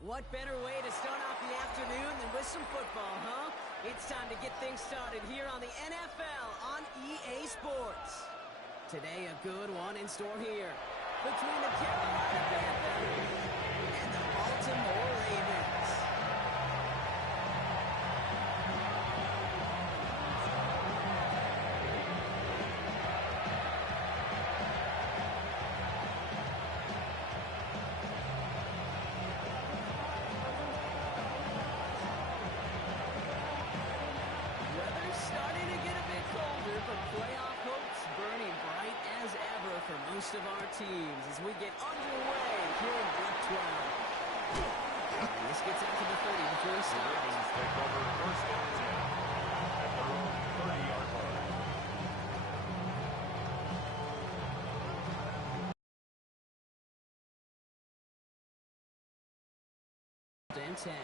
What better way to start off the afternoon than with some football, huh? It's time to get things started here on the NFL on EA Sports. Today, a good one in store here between the Carolina Panthers and the Baltimore Ravens. Playoff hopes burning bright as ever for most of our teams as we get underway here in Week 12. And this gets out to the 30 before we start. The Ravens take over first and 10 at their own 30-yard line. And 10.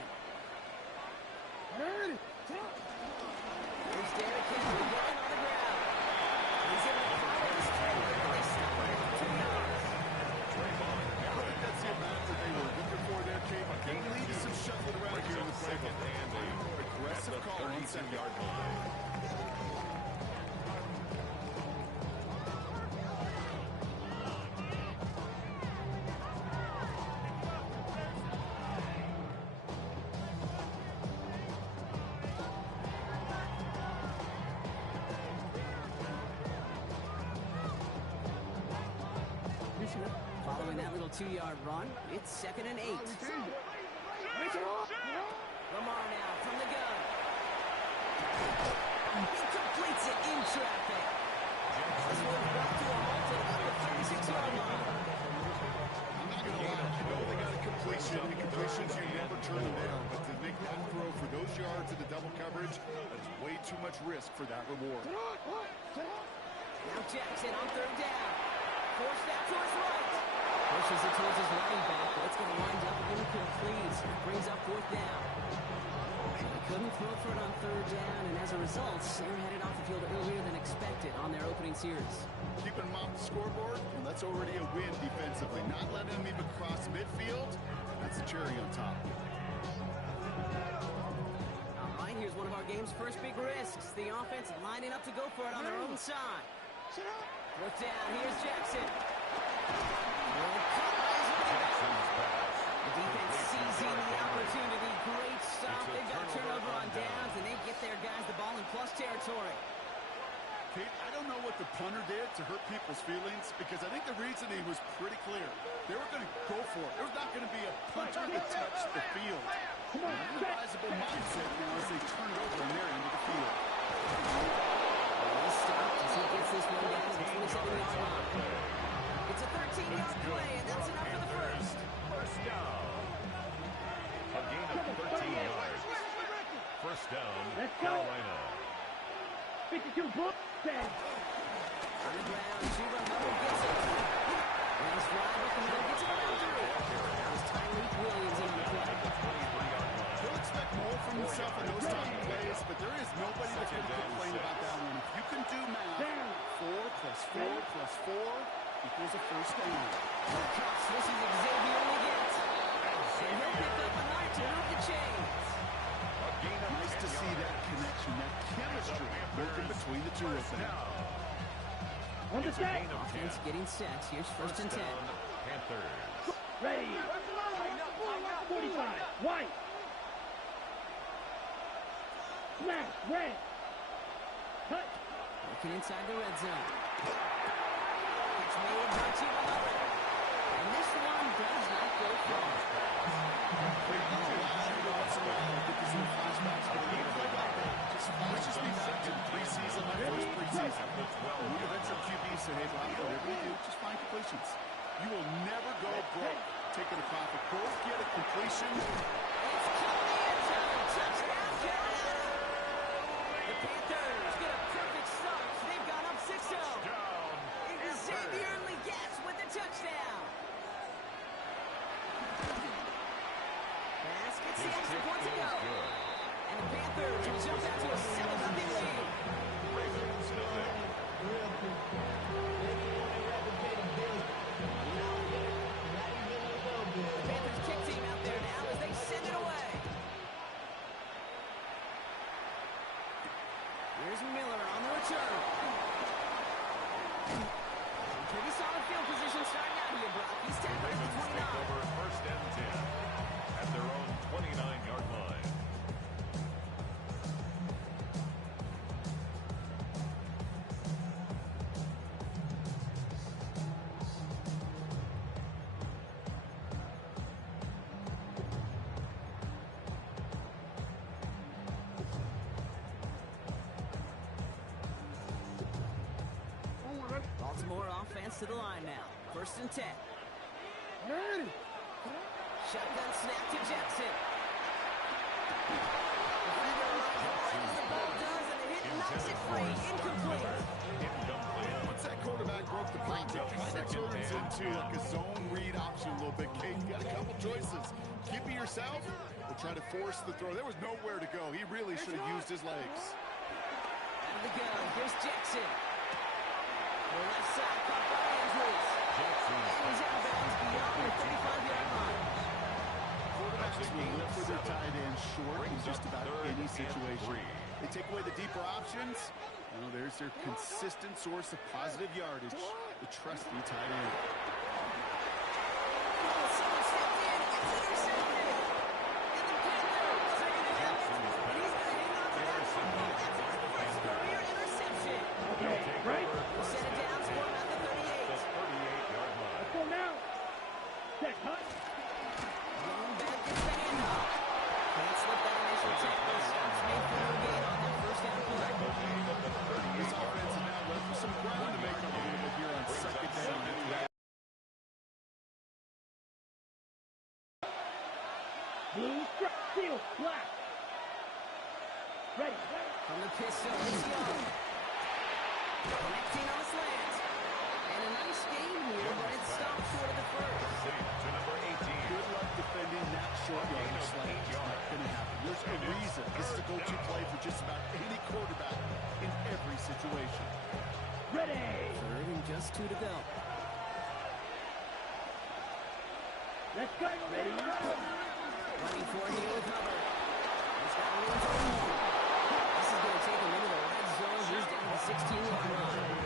Here's Derrick Henry going on the ground. He's in the Cowboys' territory, and they stop him at 2 yards. I think that's the amount that they were looking for there, Kate. They need some shuffling around here in the playbook. And Aggressive call on 7-yard line. Following that little 2-yard run, it's 2nd and 8. Lamar now from the gun. He completes it in traffic. This one's brought to a halt at about the 36-yard line. I'm not going to lie. You know they got a completion, and completions you never turn them down. But to make that throw for those yards in the double coverage, that's way too much risk for that reward. Now Jackson on 3rd down. Forced out to his right. Pushes it towards his running back, but it's going to wind up incomplete. Brings up 4th down. They couldn't throw for it on 3rd down, and as a result, they're headed off the field earlier than expected on their opening series. Keeping them off the scoreboard, and that's already a win defensively. Not letting them even cross midfield, that's the cherry on top. All right, here's one of our game's first big risks. The offense lining up to go for it on their own side. 4th down, here's Jackson. The defense seizing the opportunity. Great stop. They've got a turnover on downs, and they get their guys the ball in plus territory. Kate, I don't know what the punter did to hurt people's feelings, because I think the reasoning was pretty clear. They were going to go for it. There's not going to be a punter to touch the field. An unadvisable mindset now as they turn it over on their end of the field. Stopped as he gets this one down to the 27-yard line. It's a 13-yard play, and that's enough for the first. First down. A gain of 13 yards. First down, Carolina. 52 books. On the ground, Chuba Hubbard gets it. Nice drive up the middle, gets it around 3. There's Tyreek Williams in the play. He'll expect more from himself in those type of plays, but there is nobody that's going to complain about that one. If you can do math, 4 plus 4 plus 4 equals a first down. This is Xavier Leggett. And he'll pick up a 9 to move the chains. Nice to see that connection, that chemistry working between the two of them. On the set. Offense getting set. Here's 1st and 10. Panthers. Ready. 45. White. Smash. Red. Cut. Looking inside the red zone. It's made by Chuba Hubbard. And this one does not go far. Just flashes me back to preseason, my first preseason. We had some QBs say, hey, Bob, whatever you do, just find completions. You will never go broke taking a profit. Go get a completion. It's caught the end zone. Touchdown, Carolina. The Panthers get a perfect start. They've gone up 6-0. It is Xavier Leggett with the touchdown. Basket the extra point to go. And the Panthers will jump out to a 7-0 lead. Ravens nothing. The Panthers kick team out there now as they to the line now. 1st and 10. Ready. Shotgun snap to Jackson. Defender arrives right as the ball does, and the hit knocks it free. Incomplete. Once that quarterback broke the pocket, it kind of turns into like a zone read option a little bit. Kate, you got a couple choices. Keep it yourself or try to force the throw. There was nowhere to go. He really should have used his legs. Out of the gun. Here's Jackson. The left side caught by Andrews. And he's out of bounds beyond the 35-yard line. Quarterbacks will look for their tight end short in just about any situation. They take away the deeper options. Well, there's their consistent source of positive yardage, the trusty tight end. Someone stepped in. It's intercepted. And the Panthers are going to have it. And he's going to hang on to that football. That's his first career interception. Okay, right. We'll set it down. Score at the 38. Let's go now. Set, cut. Going back gets the handoff. Can't slip that initial tackle. Stops made for no gain on that 1st down play. This offense is now left with some ground to make up a little bit here on 2nd down. Blue, strike, seal, black. Ready. From the pistol, it's Young. Connecting on the slant. And a nice game here, but it stopped short of the 1st. Good luck defending that short yardage slant. It's not going to happen. There's a reason. This is a go-to play for just about any quarterback in every situation. Ready. 3rd and just 2 to go. Let's go. Ready. Running for here with Hubbard. He's got room for more. This is going to take him into the red zone. He's down to the 16-yard line.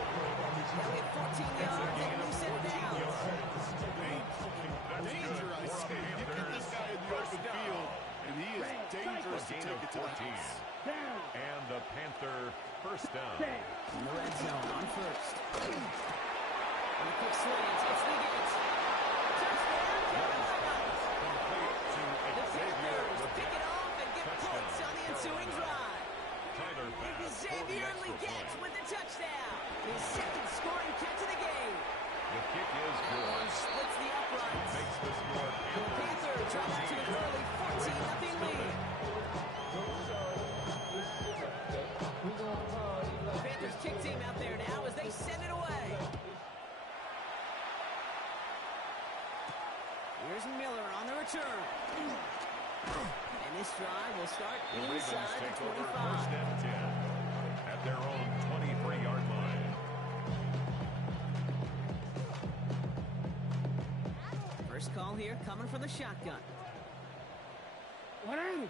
He'll get 14 yards and we set it down. Danger, I see. You get this guy in the open field, and he is dangerous to take it to the house. Down. And the Panther 1st down. Set. In the red zone on 1st. On a quick slant, it's the Gates. Touchdown, Carolina. The Panthers pick it off and get points on the ensuing drive. Xavier Legette with the touchdown. His 2nd scoring catch of the game. The kick is good. Splits the uprights. Makes the score The Panthers drive out to an early 14-0 lead. The Panthers kick team out there now as they send it away. Here's Miller on the return. And this drive will start The Ravens inside the take over 25. 1st and 10 at their own 23-yard line. First call here coming from the shotgun. What are you?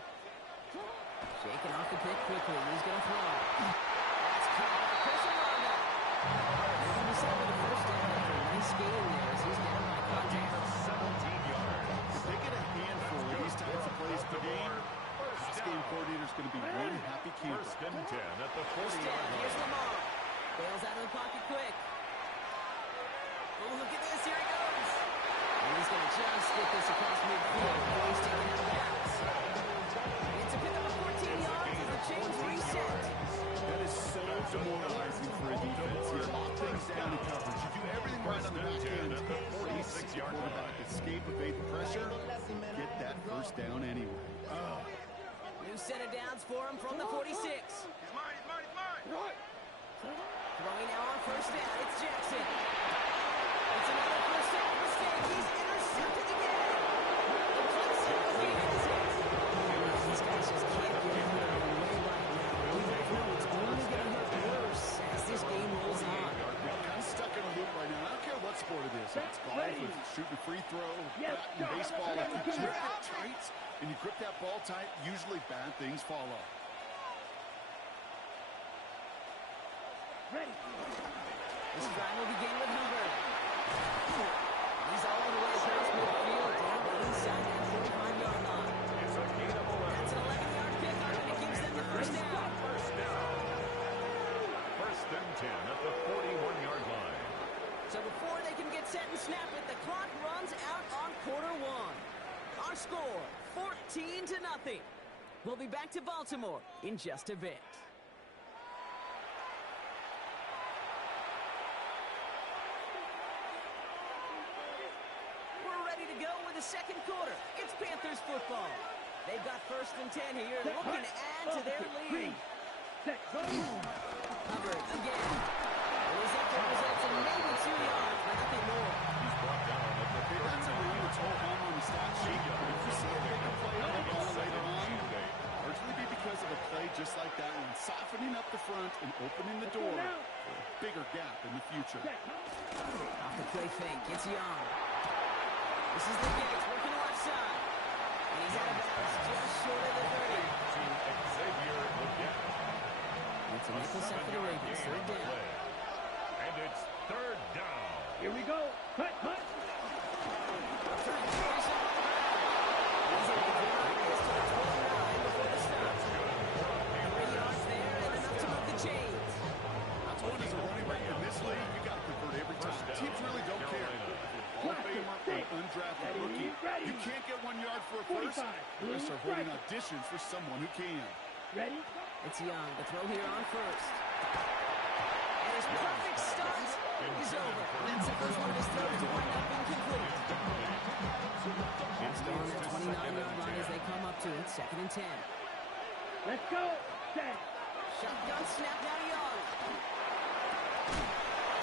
Shaking off the pick quickly. He's going to throw. That's caught by Chris Aranda. Moving to set for the 1st down after a nice game there as he's down by contact. 17 yards. If they get a handful of these types of plays per game, this game coordinator's going to be one happy keeper. 1st and 10 at the 1st down. 40-yard Here's line. Lamar. Bails out of the pocket quick. Oh, look at this. Here he goes. And he's going to just get this across midfield before he's taken out of bounds. It's a pickup of 14 yards as the chains reset. That is so demoralizing for a defense. You lock things down in coverage. You do everything right on the back end. At the 46-yard Quarterback line. escape, evade the pressure, get that 1st down anyway. New set of downs for him from the 46. Throwing now on 1st down. It's Jackson. It's another 1st down mistake. He's intercepted again. The play signal he has it. These guys just can't get out of their own way right now. You guys know it's only going to get worse as this game rolls on. Kind of stuck in a loop right now. I don't care what sport it is. If it's golf, if it's shooting a free throw, batting, baseball, if you grip it tight and you grip that ball tight, usually bad things follow. Ready. This drive will begin with Hubbard. He's all the way across midfield, down inside that 45-yard line. It's a gain of 11. That's an 11-yard pickup, and it gives them the 1st down. 1st and 10 at the 41-yard line. So before they can get set and snap it, the clock runs out on quarter 1. Our score, 14-0. We'll be back to Baltimore in just a bit. go with the second quarter. It's Panthers football. They've got 1st and 10 here, looking to add to their lead. Covered again. The result results in maybe 2 yards, but nothing more. He's brought down at the That's a 39. rule that's all home on the stat sheet. But if you see a bigger play on the ball later on, largely be because of a play just like that one, softening up the front and opening the door for a bigger gap in the future. Off the play fake, it's Young. This is the Gates working left side. And he's out of bounds, just short of the 30. To Xavier again. It's a nickel set for the Ravens, 3rd down. And it's 3rd down. Here we go. Cut. He's able to drive this to the 29 before the stop. 3 yards there and enough to move the chains. That's one as a running back in this league, you got to convert every time. Teams really don't care. Hall of Famer or undrafted rookie. You can't get 1 yard for a first. You're going to start holding auditions for someone who can. Ready? It's Young, the throw here on 1st. And his perfect start is over. That's the first one of his throws to wind up incomplete. It's on the 29-yard line as they come up to it, 2nd and 10. Let's go. Set. Shotgun snap now to Young.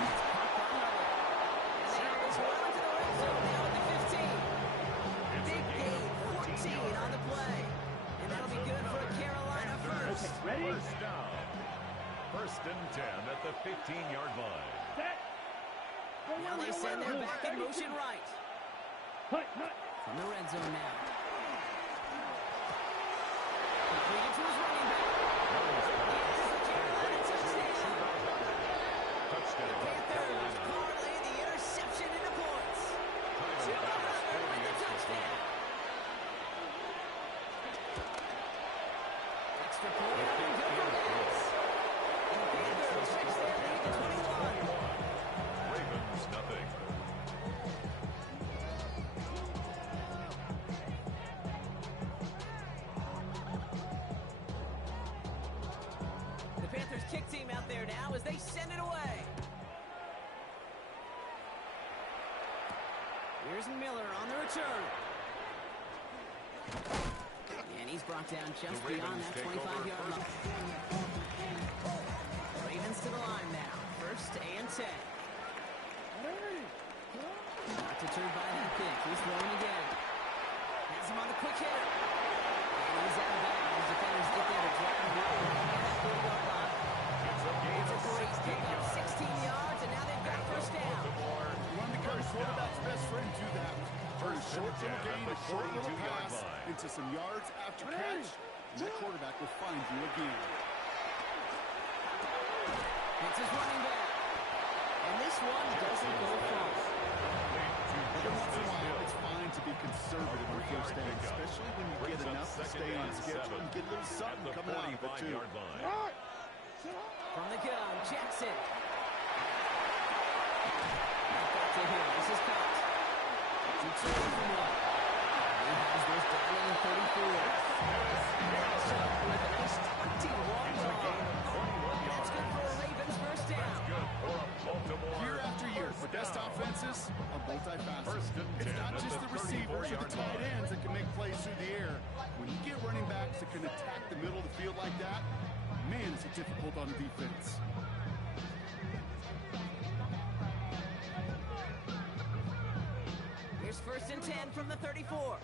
It's caught by Hubbard. And they have this well into the red zone now at the 15. Big gain, 14 on the play. And that'll be good for a Carolina first. Okay, ready? First down. 1st and 10 at the 15-yard line. Set. Now they send their back in motion right. Cut. From the red zone now. Completed to his running back. Here's the Carolina touchdown. Touchdown. Panthers parlay the interception into points. Chuba Hubbard with the touchdown. Extra point up and good for Gas. And the Panthers fix their lead to 21. Ravens nothing. The Panthers kick team out there now as they send it away. Here's Miller on the return. And he's brought down just beyond that 25-yard line. Ravens to the line now. 1st and 10. Not deterred by that pick. He's throwing again. Has him on the quick hitter. And he's out of bounds. Defenders get there to drive him right at that 40-yard line. It's a great pickup, 16 yards, and now they've got 1st down. Run the quarterback's best friend do that. Turn a short little gain, a short little pass into some yards after catch, and that quarterback will find you again. It's his running back. And this one doesn't go far. Every once in a while, it's fine to be conservative on 1st down, especially when you get enough to stay on schedule and get a little something coming out of it, too. From the gun, Jackson. Back to him. This is Cox. Shoots it from one. He has those down in 34. So with a nice 21 yard. That's good for a Ravens 1st down. Year after year, the best offenses are multifaceted. It's not just the receivers or the tight ends that can make plays through the air. When you get running backs that can attack the middle of the field like that, man, is it difficult on defense. Here's 1st and 10 from the 34.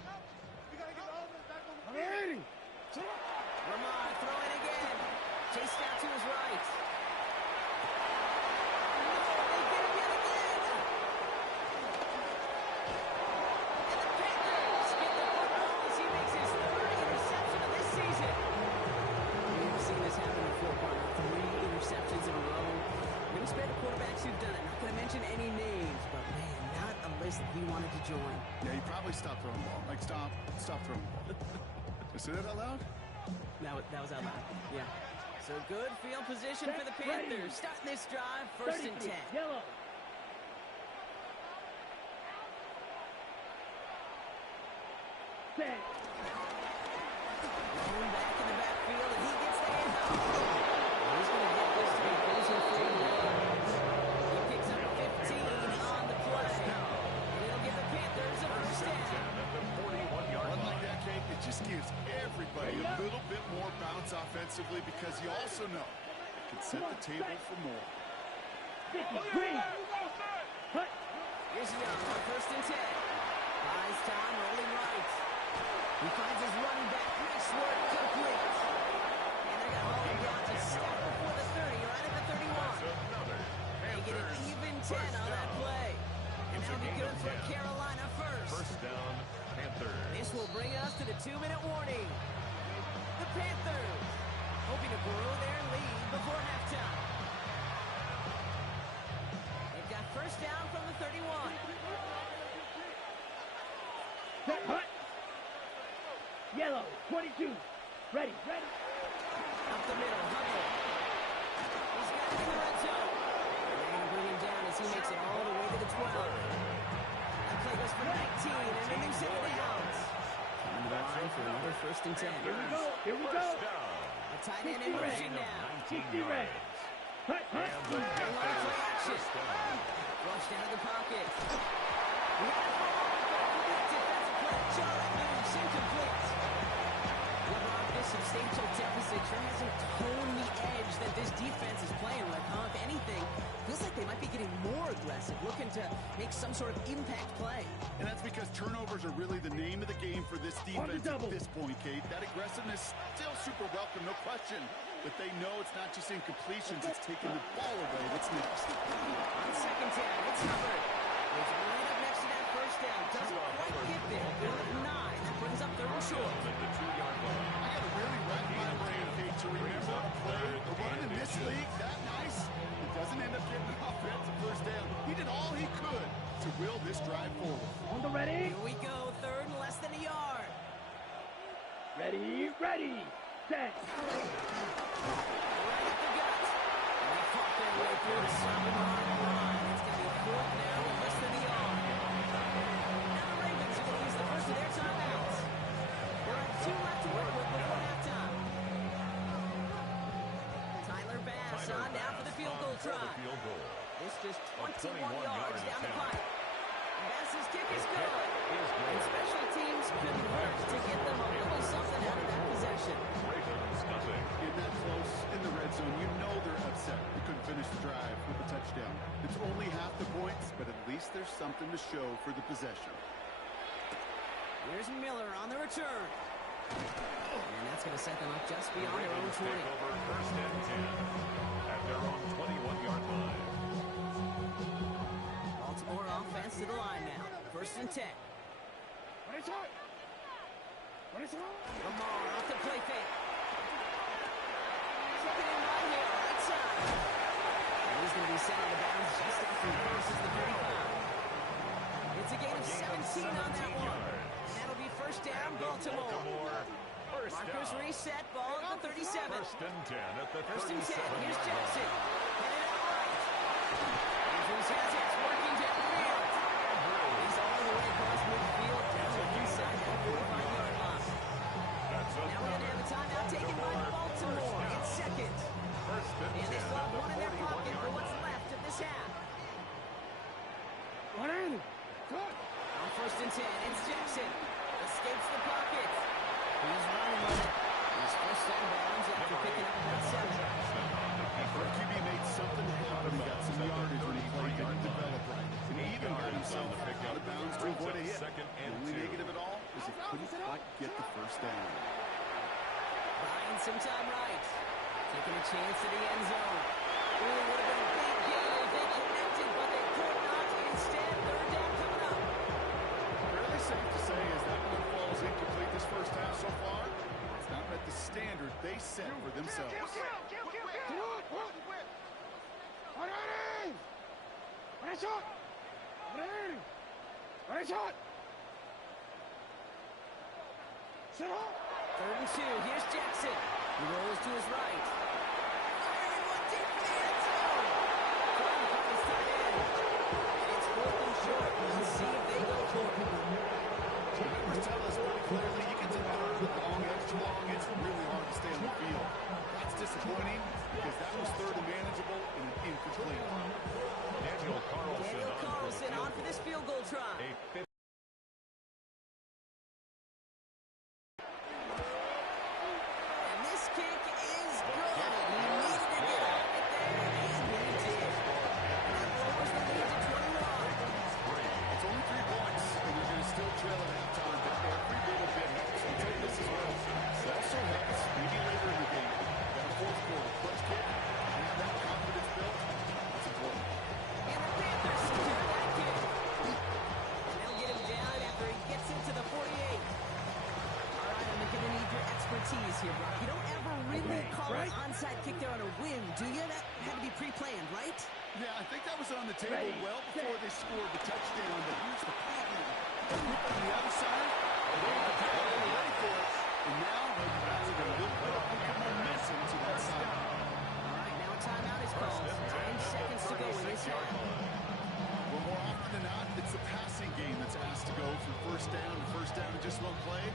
Ramon throwing again. Chased out to his right. No, they get him yet again. And the Panthers get the football as he makes his 3rd interception of this season. We've seen this happen before, partner. 3 interceptions in a row. There's better quarterbacks who've done it. Not going to mention any names, but man, not a list that we wanted to join. Yeah, he probably stopped throwing the ball. Like, stop throwing the ball. Did I say that out loud? That was out loud. Yeah. So good field position for the Panthers. Starting this drive, 1st and 10. Yellow. Set. Rolling back in the backfield, and he gets the handoff. He's going to get this to be closer for the Ravens. He picks up 15 on the play. And it'll give the Panthers a 1st down. offensively because you also know it can set the table for more. This is green. Cut. Here's Young on 1st and 10. Buys time, rolling right. He finds his running back. Nice work, complete. And they're going to haul him down to step before the 30, right at the 31. They get an even 10 on that play. And that'll be good for Carolina first. First down, Panthers. This will bring us to the 2-minute warning. The Panthers hoping to grow their lead before halftime. They've got first down from the 31. Hut. Yellow, 22. Ready. Up the middle, Hubble. He's got it in the red zone. And they're going to bring him down as he makes it all the way to the 12. That play goes for 19, and then he's into the house. Coming to the line for another 1st and 10. Here we go. The tight end in motion now. 60 red. Hut. They want to play action. Flushed out of the pocket. We got a defensive play. Charlie moves incomplete. LeBron, this substantial deficit sure hasn't toned the edge that this defense is playing with, huh? If anything, feels like they might be getting more aggressive, looking to make some sort of impact play. And that's because turnovers are really the name of the game for this defense at this point, Kate. That aggressiveness still super welcome, no question. But they know it's not just incompletions, it's taking the ball away. What's next? On 2nd down, it's Hubbard. He's right up next to that first down. Doesn't quite get there. They're at 9. That brings up 3rd and short. At the 2-yard line. I got to really wrap my brain, Kate, to remember a play, a run in this league that nice. It doesn't end up getting an offensive first down. He did all he could to will this drive forward. On the ready. Here we go. 3rd and less than a yard. Ready. Set. Right at the gut. And they fought their way through the solid line. It's going to be 4th down and less than a yard. Now the Ravens are going to use the first of their timeouts. They're at 2 left to work with before halftime. Tyler Bass on now for the field goal try. This just 21 yards down the pipe. Bass's kick is good. And special teams convert to get them a little something out of that possession. In that close in the red zone, you know they're upset. They couldn't finish the drive with a touchdown. It's only half the points, but at least there's something to show for the possession. Here's Miller on the return. And that's going to set them up just beyond their own 20. Over 1st and 10 at their own 21-yard line. Baltimore offense to the line now. 1st and 10. Lamar off the play fake. Second and 9 here, right side. And he's going to be sent out of bounds just after he crosses the 35. It's a gain of 17 on that one. And that'll be 1st down, Baltimore. Markers reset, ball at the 37. 1st and 10 at the 1st and 10, here's 37-yard Jackson. line. Headed out right. Andrews has it, working downfield. He's all the way across midfield, down the inside that 45-yard line. Now we're going to have a timeout taken by Baltimore. It's 2nd. And they still have one in their pocket for what's left of this half. On 1st and 10, it's Jackson. Escapes the pocket. He's running with it. He's first out of bounds after picking up about 7. Our QB made something happen. He got some yardage when he played, didn't develop right. And he even got himself out of bounds to avoid a hit. The only negative at all is he couldn't quite get the first down. Buying some time right. Taking a chance to the end zone. Really would have been a big game if they connected, but they could not. Instead, 3rd down coming up. Fairly safe to say as that one falls incomplete this first half so far. It's not met the standard they set for themselves. Third and 2. Here's Jackson. He rolls to his right. Firing one deep for the end zone. Trying to find his tight end. It's 4th and short. Let's see if they go for it. Numbers tell us pretty clearly you get to 3rd with long, extra long, it's really hard to stay on the field. That's disappointing because that was 3rd and manageable and an incomplete. Daniel Carlson on for this field goal try. And this kick here, Brock. You don't ever really call an onside kick there on a whim, do you? That had to be pre-planned, right? Yeah, I think that was on the table well before they scored the touchdown, but here's the problem. The group on the other side, they were ready for it, and now they've added a little bit of momentum to that side. All right, now a timeout is called. 9 seconds to go in this half. Well, more often than not, it's the passing game that's asked to go from first down to just one play.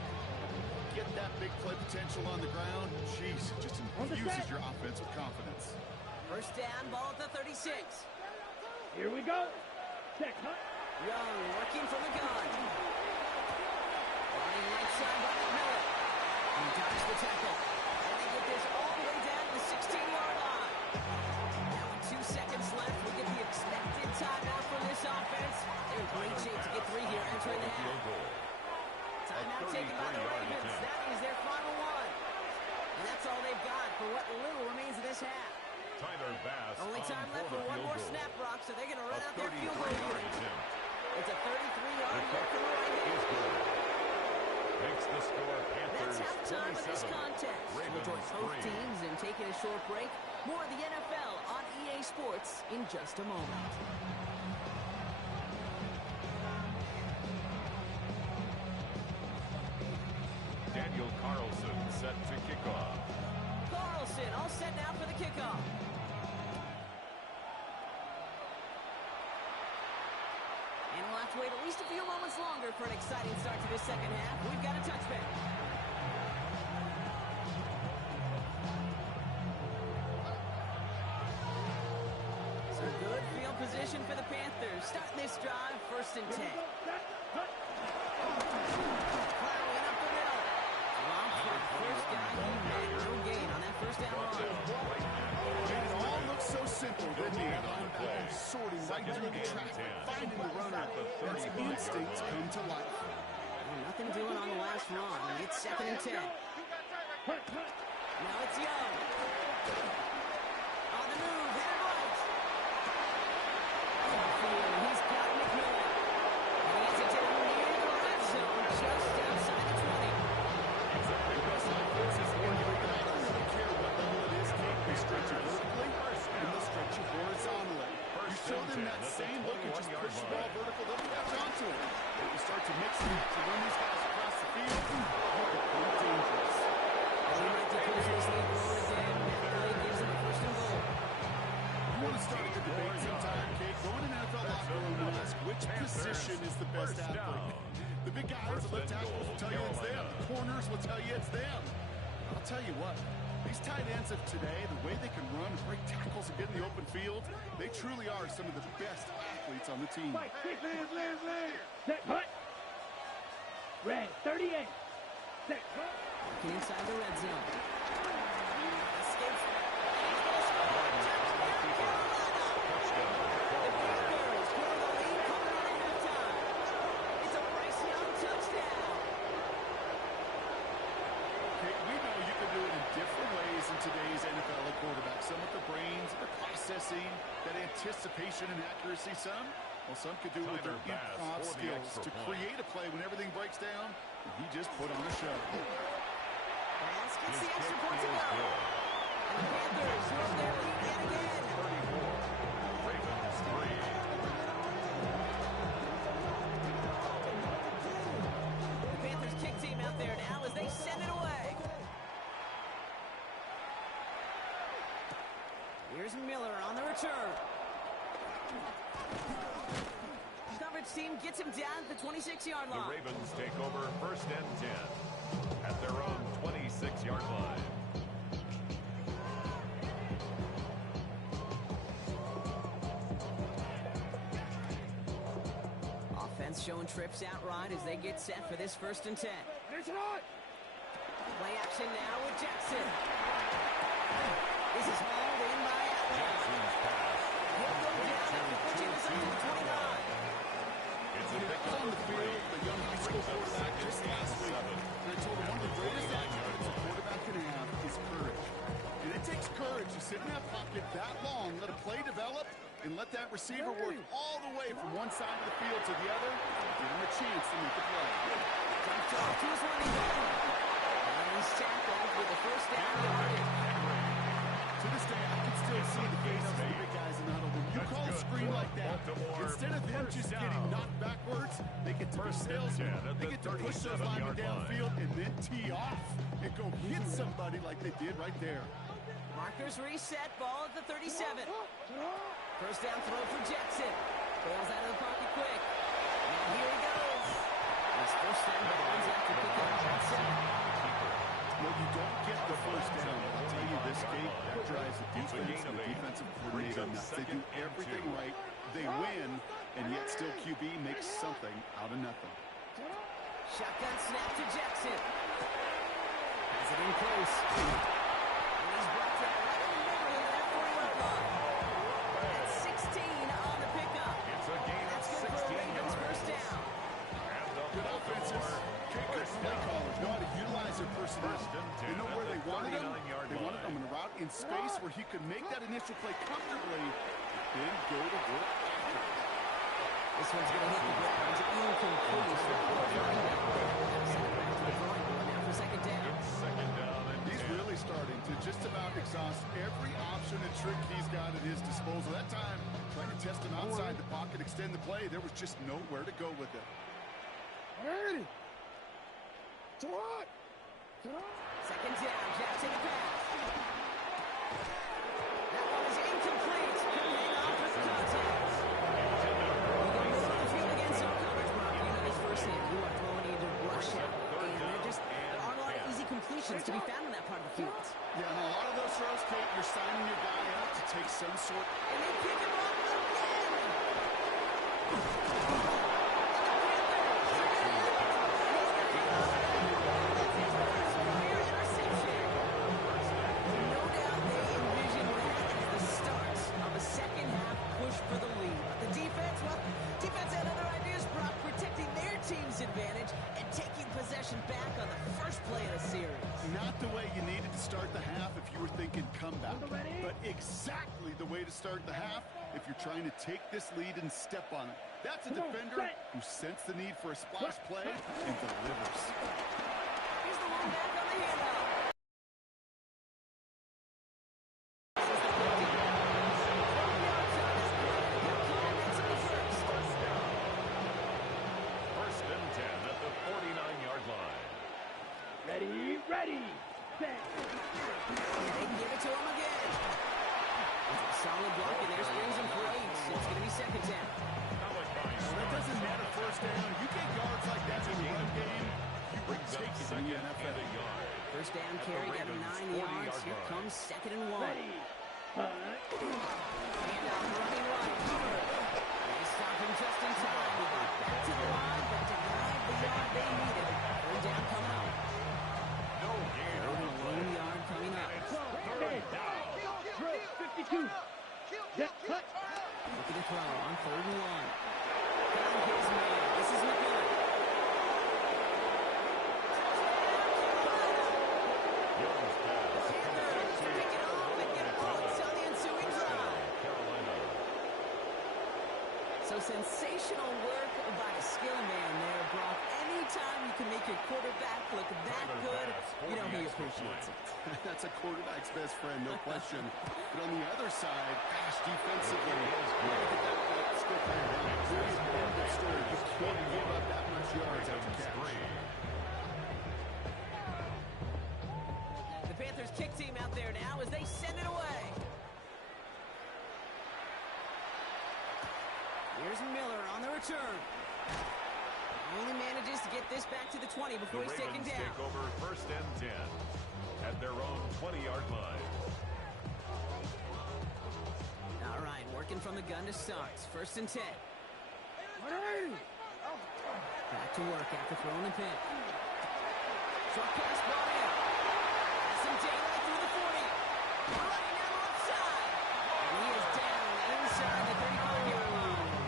Get that big play potential on the ground. Jeez, it just infuses your offense with confidence. First down, ball at the 36. Here we go. Check, huh? Young working from the gun. Running right side by Miller. He dodges the tackle. And they get this all the way down to the 16-yard line. Now with 2 seconds left, we get the expected timeout from this offense. They're in great shape to get 3 here entering the half. Timeout taken by the Ravens. That is their final one. And that's all they've got for what little remains of this half. Only time left for one more snap, Brock, so they're going to run out their field goal here. It's a 33-yard goal from the right hand. Makes the score Panthers That's halftime of this contest. We'll join both teams and taking a short break. More of the NFL on EA Sports in just a moment. Daniel Carlson set to kick off. Carlson all set now for the kickoff. And we'll have to wait at least a few moments longer for an exciting start to this second half. We've got a touchback. Some good field position for the Panthers. Starting this drive, 1st and 10. Plowing up the middle. Long for the first guy he met. No gain on that first down run. It all looks so simple, didn't it? Linebacker sorting right through the traffic, finding the runner. His instincts come to life. Nothing doing on the last run. It's 2nd and 10. Now it's Young. On the move, headed right. He's got McMillan. And he gets it to near the red zone, just outside the 20. The best offense is the one you look at. I don't really care what level it is. They stretch it vertically, and they'll stretch it horizontally. You show them that same look and just push the ball vertical, they'll catch onto it. If you start to mix them, to run these guys across the field, you're dangerous. He might decrease this lead goal again. That play gives him a 1st and goal. You want to start a good debate sometime, Kate. Go in an NFL locker room and ask which position is the best athlete. The big guys, the left tackles will tell you it's them. The corners will tell you it's them. I'll tell you what, these tight ends of today, the way they can run, break tackles, and get in the open field, they truly are some of the best athletes on the team. Set, hut. Red, 38. Set, hut. Working inside the red zone. Escapes. He's going to score. Touchdown, Carolina. The Panthers pull the lead coming on at halftime. It's a Bryce Young touchdown. Okay, we know you can do it in different ways in today's NFL at quarterback. Some with the brains, the processing, that anticipation and accuracy. Some could do it with their improv skills to create a play when everything breaks down. And he just put on a show. Let's get the extra point to go. And the Panthers throw their lead yet again. 34. Ravens 3. The Panthers kick team out there now as they send it away. Here's Miller on the return. Coverage team gets him down at the 26-yard line. The Ravens take over 1st and 10 at their own 26-yard line. Offense showing trips out right as they get set for this 1st and 10. Play action now with Jackson. This is hauled in by Atlas. Jackson's pass. He'll go down after pushing this up to the 29. It's a big On the field, the young high school quarterback just last week. And I told him one of the greatest attributes a quarterback can have is courage. And it takes courage to sit in that pocket that long, let a play develop, and let that receiver work all the way from one side of the field to the other, give him a chance to make the play. Dumped off to his running back. And he's tackled with the down yardage. To this day, I can still see the faces of the big guys in the huddle. When you call a screen like that, instead of them just getting knocked backwards, they get to be salesmen. They get to push those linemen downfield and then tee off and go hit somebody like they did right there. Markers reset, ball at the 37. First down throw for Jackson. Bails out of the pocket quick. And here he goes. His first down begins after picking up that 7. Well, you don't get the first down, but I'll tell you this, Kate, that drives the defense and the defensive coordinator nuts. They do everything right. They win, and yet still QB makes something out of nothing. Shotgun snap to Jackson. Has it in close. And he's brought down right in the middle of that 40-yard line. That's 16 on the pickup. It's a gain of That's good for a 16 Ravens yards. first down. Good offenses. Good play callers know how to utilize their personnel. They know where they wanted them. They wanted them in a route in space where he could make that initial play comfortably, then go to work after it. This one's going to hit the ground. Incomplete. So send it back to the drawing board now for second down. Second down and He's really starting to just about exhaust every option and trick he's got at his disposal. That time, trying to test him outside the pocket, extend the play, there was just nowhere to go with it. Ready. Second down. Jackson the pass. That one is incomplete. Couldn't hang on with the contact. You go middle of the field against zone coverage, Mark. You know this firsthand. You are throwing into rush out. And there aren't a lot of easy completions to be found in that part of the field. Yeah, and a lot of those throws, Kate, you're signing your guy out to take some sort. And they pick him up for the lead. But the defense, well, defense had other ideas, Brock, protecting their team's advantage and taking possession back on the first play of the series. Not the way you needed to start the half if you were thinking comeback, but exactly the way to start the half if you're trying to take this lead and step on it. That's a defender who sensed the need for a splash play and delivers. Here's the one back on the handoff. Ready. Set. They can give it to him again. It's a solid block, and there springs him for 8. It's going to be second down. Well, that doesn't matter first down. You get yards like that in the run game, you would take it in the NFL. First down carry, got him 9 yards. Here comes second and 1. Ready. And running right. They stop him just in time. He got back to the line, but denied the yard they needed. Third down coming up. A lone yard coming up. Throw 52. Jet cut. Looking to throw on 3rd and 1. Down his man. This is McMillan. Panthers pick it off and get points on the ensuing drive. So sensational work by the skill man there, Brock. Anytime you can make your quarterback look that good, you know he appreciates it. That's a quarterback's best friend, no question. But on the other side, gosh, defensively, that skill player down. Really end of story. You can't give up that much yards after catch. The Panthers kick team out there now as they send it away. Here's Miller on the return. Only manages to get this back to the 20 before he's taken down. Take over first and 10 at their own 20-yard line. All right, working from the gun to start. First and 10. Back to work after throwing the pin. Short pass brought in. Has some daylight through the 40. Running down the left side. And he is down inside the 35-yard line.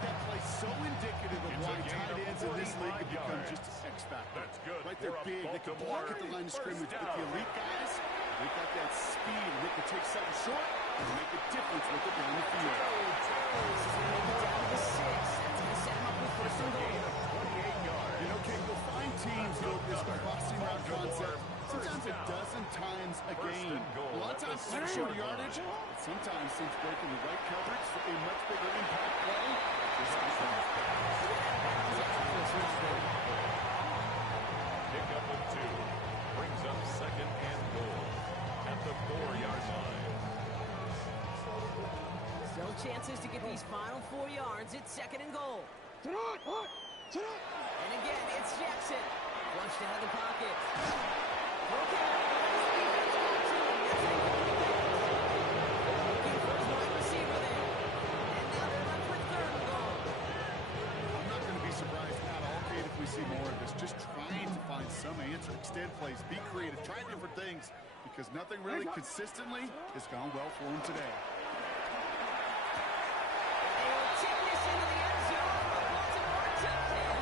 That play so indicative of why tight ends in this league have become just an X factor. That's good. Right, they're big. They can block at the line of scrimmage. But the elite guys, they've got that speed, and they can take something short and make a difference with it down the field. This is going to make it down to the 6. That's going to set him up with first and goal. 28 yards. You know, Kate, we'll find teams go with this crossing route concept sometimes a dozen times a game. A lot of times it's short yardage, but sometimes seems breaking the right coverage for a much bigger impact play. Just like that. Pick up a 2. Brings up second and goal at the 4-yard line. Still chances to get these final 4 yards. It's second and goal. And again, it's Jackson. Flushed out of the pocket. Okay. Looking for his wide receiver there. And now they're left with third and goal. I'm not going to be surprised at all, Kate, if we see more of this. Just trying to find some answer. Extend plays. Be creative. Try different things. Because nothing really consistently has gone well for him today. They will take this into the end zone for a Baltimore touchdown.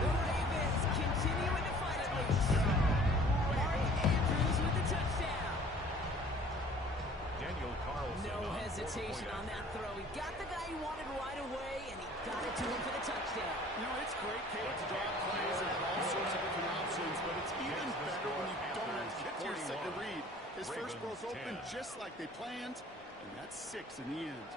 The Ravens continuing to fight at least. Mark Andrews with the touchdown. Daniel Carlson. No hesitation on that throw. He got the guy he wanted right away, and he got it to him for the touchdown. You know, it's great, Kate, to draw plays and have all sorts of different options, but it's even better when you don't have to get to your second read. His first broke open just like they planned, and that's 6 in the end.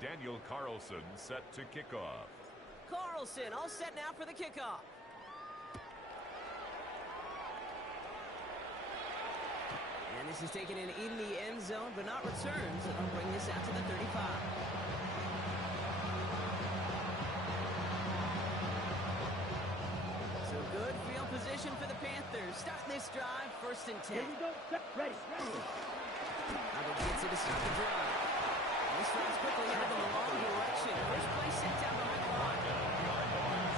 Daniel Carlson set to kick off. Carlson all set now for the kickoff. And this is taken in the end zone, but not returned, so they'll bring this out to the 35. So good field position for the Panthers. Starting this drive, first and 10. Here we go. Ready. Hubbard gets it to start the drive. This drive's quickly headed in the wrong direction. First play sent down behind the line.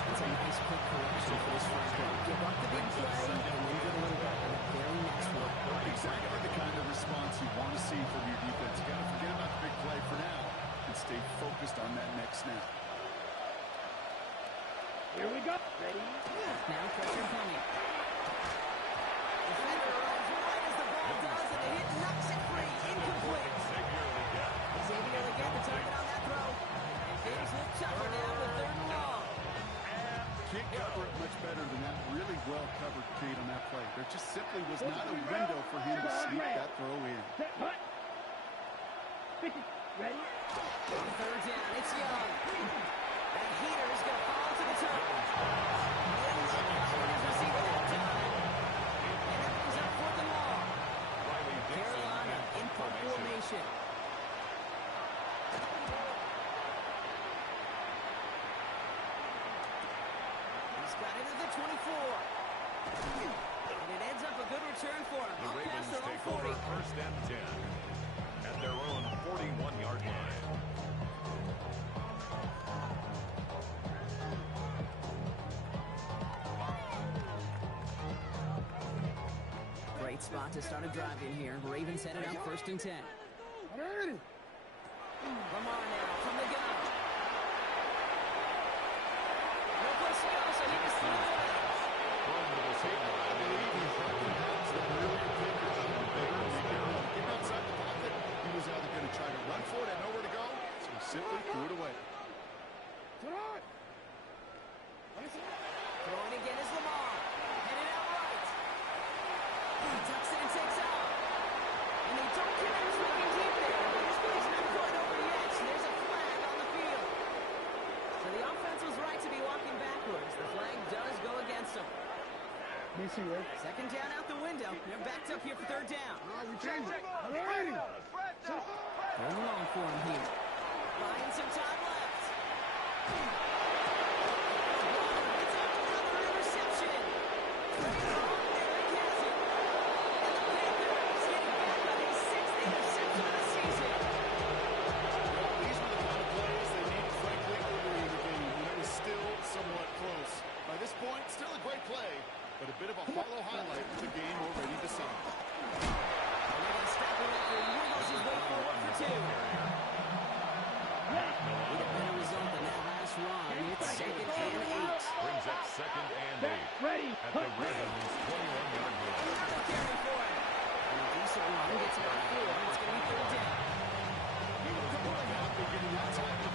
That's a nice quick correction for this first play. Give up the big play, and then get a little back on the very next one. Exactly the kind of response you want to see from your defense. You got to forget about the big play for now and stay focused on that next snap. Here we go. Ready. Now pressure coming. Defender runs right as the ball does, and the hit knocks it free. Incomplete. Xavier again, the target on that throw. And things look tougher now with third and long. Can't cover it much better than that. Really well covered, Kate, on that play. There just simply was not a window for him to sneak that throw in. Set, hut. 50. Ready. On third down, it's Young. That heater is going to fall to the top. Williams following his receiver that time. And that brings up fourth and long. Carolina in punt formation. He's got it at the 24. And it ends up a good return for him. The Up past Ravens their own take 40. over first and 10 at their own 41-yard line. Great spot to start a drive in here. Ravens headed up first and 10. Lamar now from the gun. No place to go, so he was through the legs. From the sideline, Get outside the pocket. He was either going to try to run for it and nowhere to go, so he simply threw it away. Throwing again is Lamar. Headed out right. He tucks it and takes out. And they don't get him looking deep there. But this play's not quite over yet. So there's a flag on the field. So the offense was right to be walking backwards. The flag does go against them. Second down out the window. They're backed up here for third down. Third and long for him here. Buying some time left. It's another interception. Eric has it. And the Panthers getting back on his 6th interception of the season. These were the kind of plays they needed, frankly, early in the game when it was still somewhat close. By this point, still a great play, but a bit of a hollow highlight with the game already decided. And they're going to stop him after he wiggles his way forward for 2. With a better result than that last run, it's second and 8. brings up second and 8 Ready. at the Ravens' 21-yard line. Another carry for him. And a decent run gets about 4. It's going to be third down. He was brought out, they're getting outside the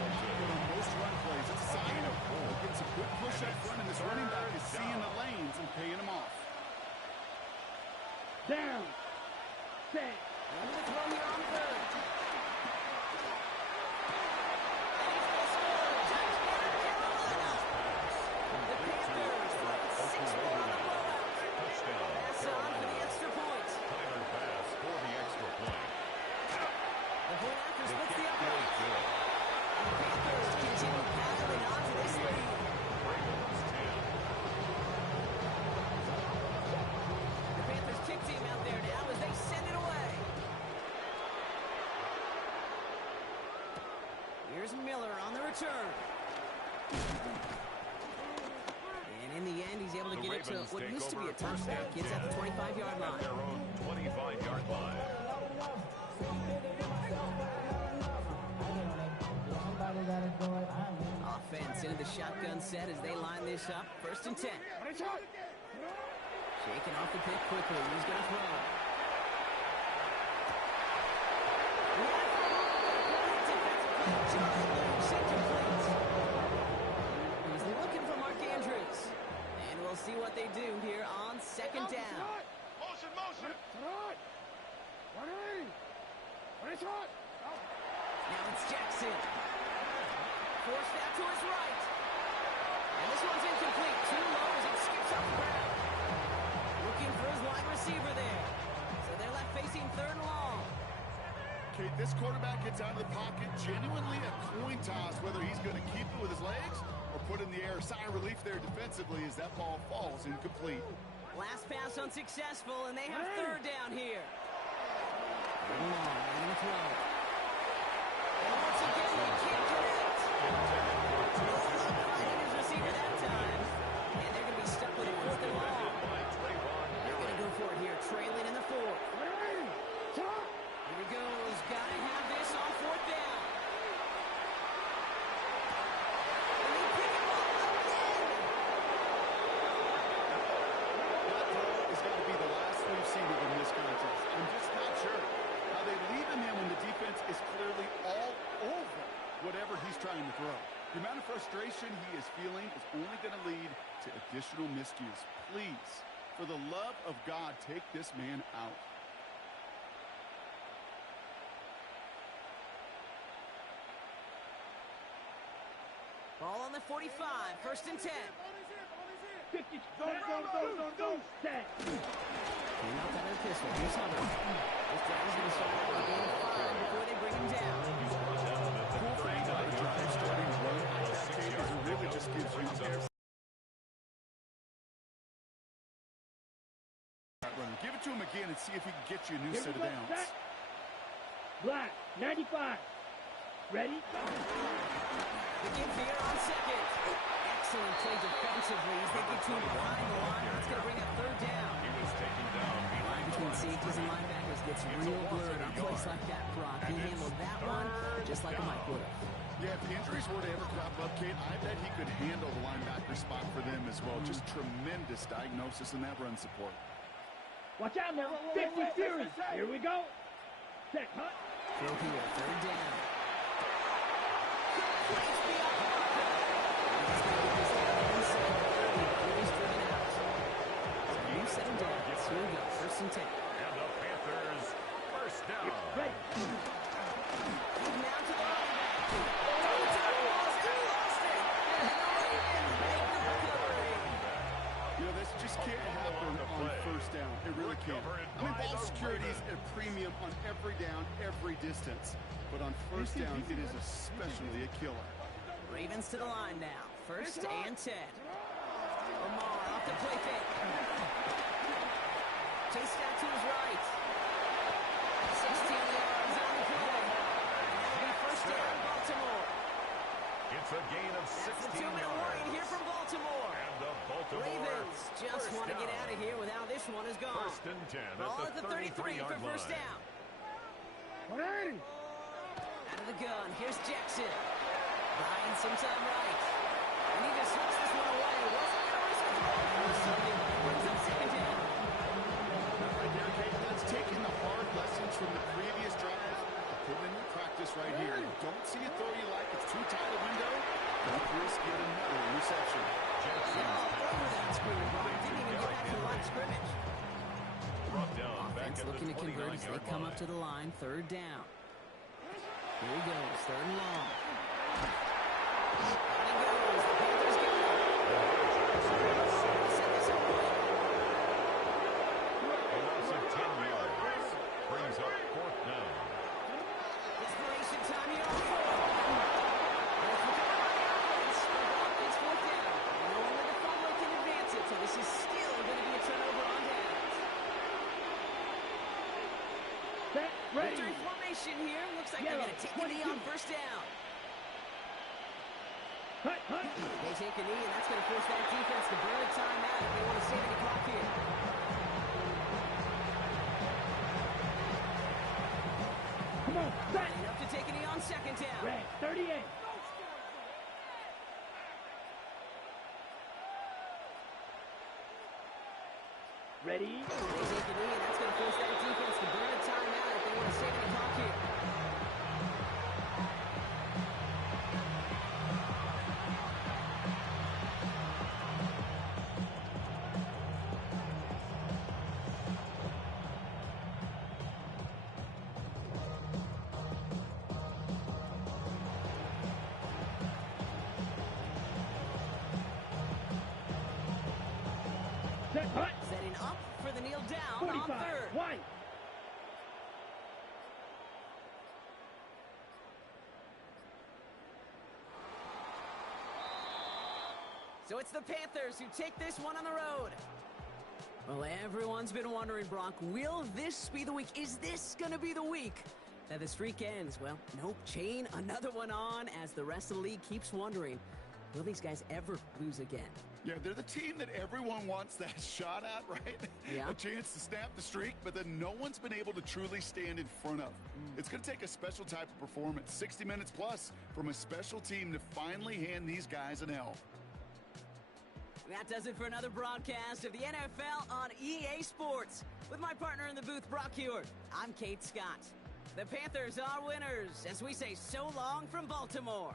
Here's Miller on the return. And in the end, he's able to get it to what used to be a touchdown. Gets at the 25-yard line. At their own 25-yard line. Offense into the shotgun set as they line this up. 1st and 10. Shaking off the pick quickly. He's going to throw. He's looking for Mark Andrews. And we'll see what they do here on 2nd down. Motion. Now it's Jackson. Forced out to his right. And this one's incomplete. Too low as it skips off the ground. Looking for his wide receiver there. So they're left facing 3rd and long. Okay, this quarterback gets out of the pocket. Genuinely a coin toss whether he's going to keep it with his legs or put in the air. Sigh of relief there defensively as that ball falls incomplete. Last pass unsuccessful, and they have 3rd down here. 3rd and long. They're going to throw. And once again, they can't connect. Right in his receiver that time. And they're going to be stuck with a 4th and long. They're going to go for it here, trailing in the 4th. Here he goes. Got to have this on 4th down. And they pick him up again. That throw is going to be the last we've seen of him in this contest. I'm just not sure how they leave him in when the defense is clearly all over whatever he's trying to throw. The amount of frustration he is feeling is only going to lead to additional miscues. Please, for the love of God, take this man out. Ball on the 45, 1st and 10. 50. Zone. Set. Came out that pistol. Here's Hubbard. This drive is going to start out with a gain of 5 before they bring him down. Cool thing about a drive starting to run like that, Kate, is it really just gives you every... Give it to him again and see if he can get you a new set of downs. Black, 95. Ready? Begins here on 2nd. Excellent play defensively as they get to him behind the line. It's going to bring up 3rd down. He was taken down. Line between safeties and linebackers gets real blurred on plays like that, Brock. He handled that one just like a Mike would have. Yeah, if injuries were to ever crop up, Kate, I bet he could handle the linebacker spot for them as well. Just tremendous diagnosis in that run support. Watch out now. 50 Fury. Here we go. Set, cut. Throw here, 3rd down. Set him down. Here we go. 1st and 10. And the Panthers, 1st down. Ready. Now to the linebacker. Lost it. And the Ravens make the recovery. You know, this just can't happen on 1st down. It really can't. I mean, ball security is a premium on every down, every distance. But on 1st down, it is especially a killer. Ravens to the line now. 1st and 10. Lamar off the play fake. Chased out to his right. 16 yards on the play. That'll be 1st down, Baltimore. It's a gain of 16 That's the 2-minute warning here from Baltimore. And the Baltimore Ravens just want to get out of here with how this one is gone. 1st and 10 Ball at at the the 33 for 1st down. 180. Out of the gun. Here's Jackson. Buying some time right. And he just hooks this one away. Wasn't going to risk it. Brings up 2nd down. Right there, Kate, that's taking the hard lessons from the previous drive, put it into practice right here. Don't see a throw you like. It's too tight a window. Don't risk yet another reception. Jackson's Over that screen. Didn't even get back to the line of scrimmage. brought down back Offense at looking the to convert as they 29-yard come line. up to the line. 3rd down. Here he goes. 3rd and long. And he goes. The Panthers get it. Set this up quick. A loss of 10 yards brings up 4th down. Desperation time here on 4th. It's 4th down. No one with a fumble can advance it, so this is still going to be a turnover on downs. Set, ready. Victory formation here. Looks like they're going to take the knee on 1st down. They take a knee, and that's going to force that defense to burn a timeout if they want to save any clock here. Come on, set. Enough to take a knee on second down. Red, 38. Ready? They take a knee, and that's going to force that defense to burn a timeout if they want to save any clock here. Set, hut. Setting up for the kneel down on 45. third. White. So it's the Panthers who take this one on the road. Well, everyone's been wondering, Bronk, will this be the week? Is this going to be the week that the streak ends? Well, nope, chain another one on as the rest of the league keeps wondering, will these guys ever lose again? Yeah, they're the team that everyone wants that shot at, right? Yeah. A chance to snap the streak, but then no one's been able to truly stand in front of. It's going to take a special type of performance, 60 minutes plus, from a special team to finally hand these guys an L. That does it for another broadcast of the NFL on EA Sports. With my partner in the booth, Brock Heward, I'm Kate Scott. The Panthers are winners as we say so long from Baltimore.